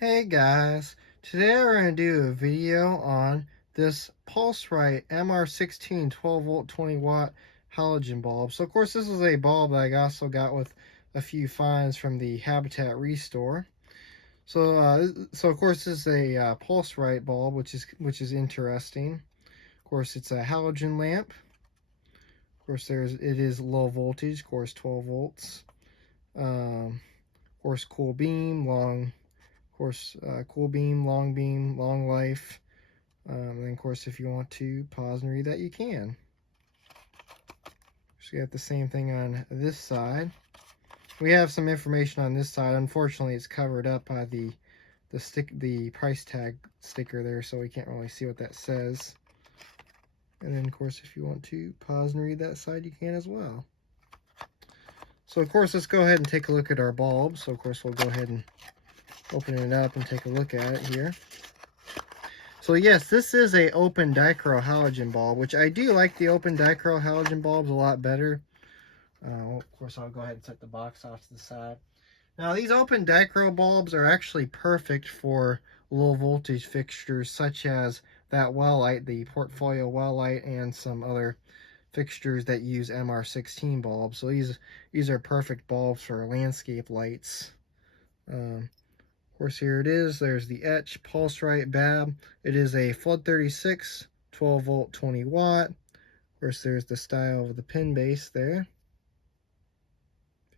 Hey guys, today we're going to do a video on this Plusrite mr16 12 volt 20 watt halogen bulb. So of course this is a bulb that I also got with a few finds from the Habitat Restore. So of course this is a Plusrite bulb, which is interesting. Of course it's a halogen lamp. Of course it is low voltage, of course 12 volts. Of course cool beam, cool beam, long life. And then, of course, if you want to pause and read that, you can. So you got the same thing on this side. We have some information on this side. Unfortunately, it's covered up by the price tag sticker there, so we can't really see what that says. And then, of course, if you want to pause and read that side, you can as well. So, of course, let's go ahead and take a look at our bulb. So, of course, we'll go ahead and open it up and take a look at it here. So yes, this is a open dichroic halogen bulb, which I do like the open dichroic halogen bulbs a lot better. Of course, I'll go ahead and set the box off to the side. Now, these open dichroic bulbs are actually perfect for low voltage fixtures such as that well light, the portfolio well light, and some other fixtures that use mr16 bulbs. So these are perfect bulbs for landscape lights. Of course, here it is. There's the etch Plusrite BAB. It is a flood 36, 12 volt, 20 watt. Of course, there's the style of the pin base there.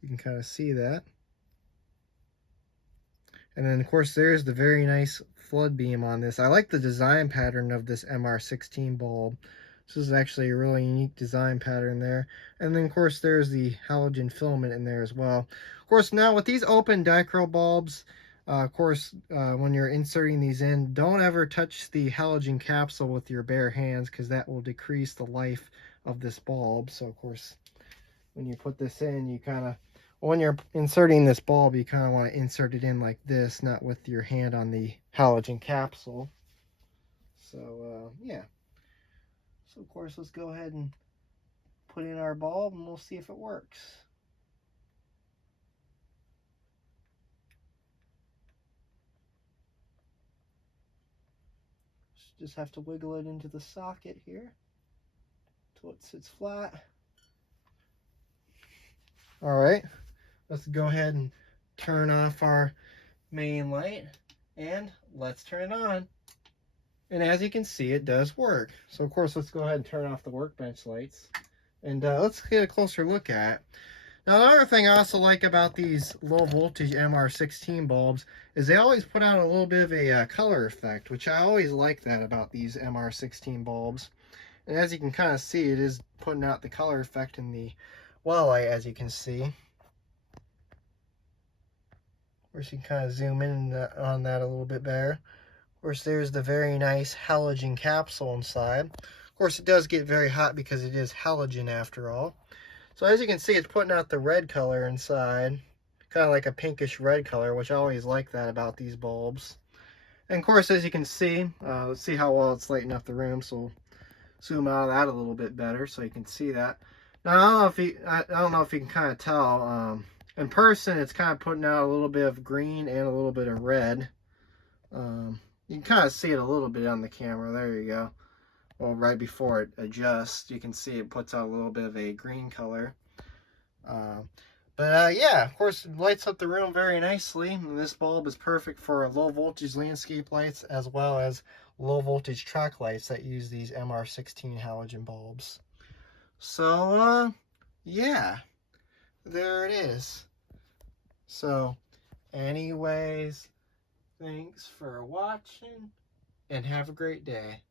You can kind of see that. And then, of course, there's the very nice flood beam on this. I like the design pattern of this mr16 bulb. This is actually a really unique design pattern there. And then, of course, there's the halogen filament in there as well. Of course, now with these open dichroic bulbs, when you're inserting these in, don't ever touch the halogen capsule with your bare hands because that will decrease the life of this bulb. So, of course, when you put this in, when you're inserting this bulb, you kind of want to insert it in like this, not with your hand on the halogen capsule. So, yeah. So, of course, let's go ahead and put in our bulb and we'll see if it works. Just have to wiggle it into the socket here until it sits flat. All right, let's go ahead and turn off our main light and let's turn it on. And as you can see, it does work. So of course, let's go ahead and turn off the workbench lights and let's get a closer look at it. Now, another thing I also like about these low voltage mr16 bulbs is they always put out a little bit of a color effect, which I always like that about these mr16 bulbs. And as you can kind of see, it is putting out the color effect in the well light, as you can see. Of course, you can kind of zoom in on that a little bit better. Of course, there's the very nice halogen capsule inside. Of course, it does get very hot because it is halogen after all. So as you can see, it's putting out the red color inside, kind of like a pinkish red color, which I always like that about these bulbs. And of course, as you can see, let's see how well it's lighting up the room. So we'll zoom out of that a little bit better so you can see that. Now I don't know if you can kind of tell. In person, it's kind of putting out a little bit of green and a little bit of red. You can kind of see it a little bit on the camera. There you go. Well, right before it adjusts, you can see it puts out a little bit of a green color. Yeah, of course, it lights up the room very nicely. And this bulb is perfect for low voltage landscape lights as well as low voltage track lights that use these mr16 halogen bulbs. So, yeah, there it is. So, anyways, thanks for watching and have a great day.